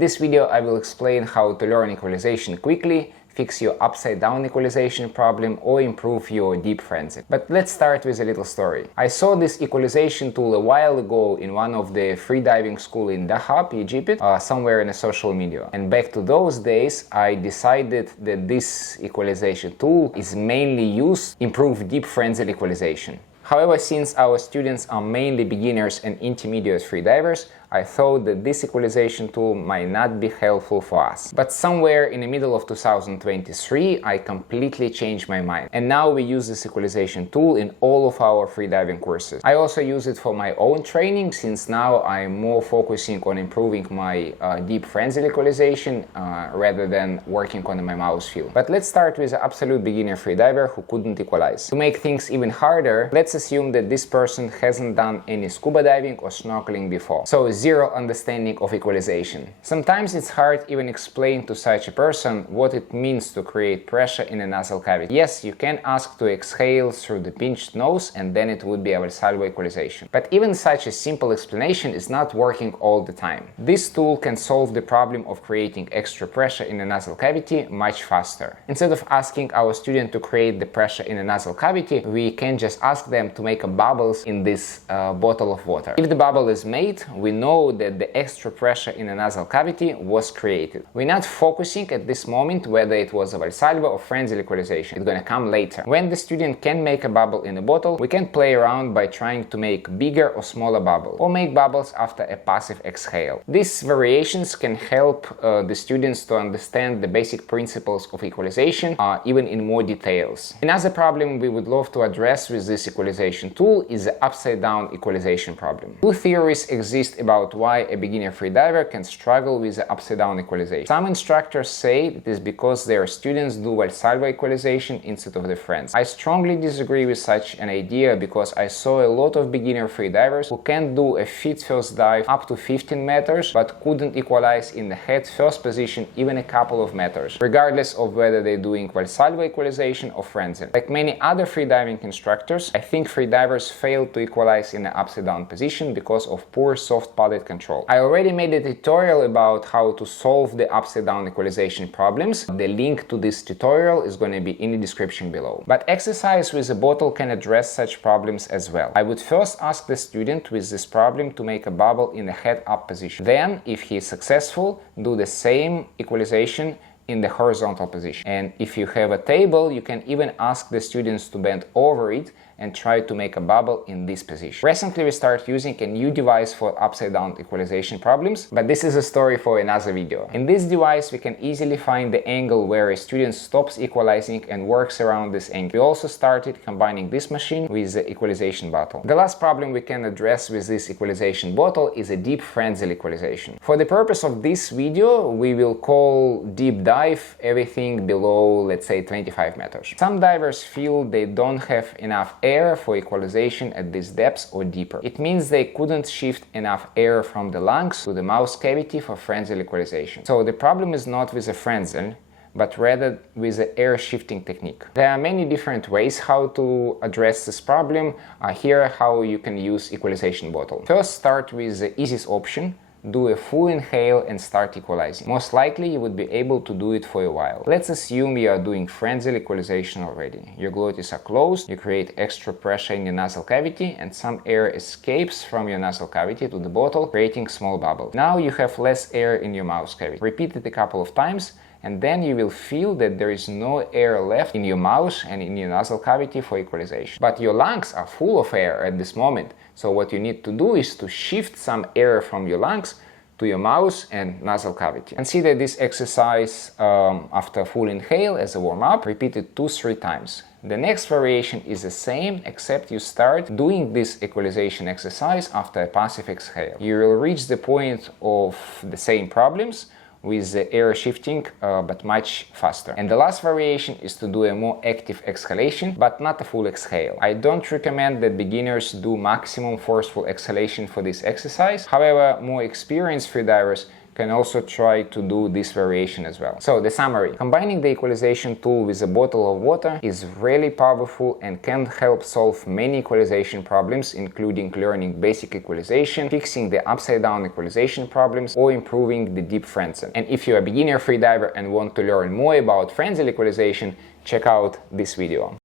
this video I will explain how to learn equalization quickly, fix your upside-down equalization problem, or improve your deep frenzy. But let's start with a little story. I saw this equalization tool a while ago in one of the freediving school in Dahab, Egypt, somewhere in a social media. And back to those days, I decided that this equalization tool is mainly used to improve deep frenzy equalization. However, since our students are mainly beginners and intermediate freedivers, I thought that this equalization tool might not be helpful for us. But somewhere in the middle of 2023, I completely changed my mind. And now we use this equalization tool in all of our freediving courses. I also use it for my own training, since now I'm more focusing on improving my deep frenzy equalization rather than working on my mouse feel. But let's start with an absolute beginner freediver who couldn't equalize. To make things even harder, let's assume that this person hasn't done any scuba diving or snorkeling before. So zero understanding of equalization. Sometimes it's hard even explain to such a person what it means to create pressure in a nasal cavity. Yes, you can ask to exhale through the pinched nose and then it would be a Valsalva equalization. But even such a simple explanation is not working all the time. This tool can solve the problem of creating extra pressure in the nasal cavity much faster. Instead of asking our student to create the pressure in the nasal cavity, we can just ask them to make bubbles in this bottle of water. If the bubble is made, we know that the extra pressure in the nasal cavity was created. We're not focusing at this moment whether it was a Valsalva or Frenzel equalization. It's gonna come later. When the student can make a bubble in a bottle, we can play around by trying to make bigger or smaller bubbles, or make bubbles after a passive exhale. These variations can help the students to understand the basic principles of equalization, even in more details. Another problem we would love to address with this equalization tool is the upside-down equalization problem. Two theories exist about why a beginner freediver can struggle with the upside-down equalization. Some instructors say it is because their students do Valsalva equalization instead of the Frenzel. I strongly disagree with such an idea because I saw a lot of beginner freedivers who can do a feet first dive up to 15 meters but couldn't equalize in the head first position even a couple of meters, regardless of whether they're doing Valsalva equalization or Frenzel. Like many other freediving instructors, I think freedivers fail to equalize in the upside-down position because of poor soft padded control. I already made a tutorial about how to solve the upside-down equalization problems. The link to this tutorial is going to be in the description below. But exercise with a bottle can address such problems as well. I would first ask the student with this problem to make a bubble in the head-up position. Then, if he is successful, do the same equalization in the horizontal position. And if you have a table, you can even ask the students to bend over it and try to make a bubble in this position. Recently we started using a new device for upside-down equalization problems, but this is a story for another video. In this device we can easily find the angle where a student stops equalizing and works around this angle. We also started combining this machine with the equalization bottle. The last problem we can address with this equalization bottle is a deep frenzy equalization. For the purpose of this video, we will call deep dive everything below, let's say, 25 meters. Some divers feel they don't have enough air for equalization at these depths or deeper. It means they couldn't shift enough air from the lungs to the mouth cavity for Frenzel equalization. So the problem is not with the Frenzel, but rather with the air shifting technique. There are many different ways how to address this problem. Here how you can use equalization bottle. First, start with the easiest option. Do a full inhale and start equalizing. Most likely you would be able to do it for a while. Let's assume you are doing Frenzel equalization already. Your glottis are closed, you create extra pressure in your nasal cavity and some air escapes from your nasal cavity to the bottle, creating small bubbles. Now you have less air in your mouth cavity. Repeat it a couple of times and then you will feel that there is no air left in your mouth and in your nasal cavity for equalization. But your lungs are full of air at this moment, so what you need to do is to shift some air from your lungs to your mouth and nasal cavity. Consider this exercise after full inhale as a warm-up, repeat it 2-3 times. The next variation is the same, except you start doing this equalization exercise after a passive exhale. You will reach the point of the same problems, with the air shifting but much faster. And the last variation is to do a more active exhalation but not a full exhale. I don't recommend that beginners do maximum forceful exhalation for this exercise. However, more experienced freedivers can also try to do this variation as well. So the summary: combining the equalization tool with a bottle of water is really powerful and can help solve many equalization problems, including learning basic equalization, fixing the upside down equalization problems, or improving the deep Frenzel. And if you're a beginner freediver and want to learn more about Frenzel equalization, check out this video.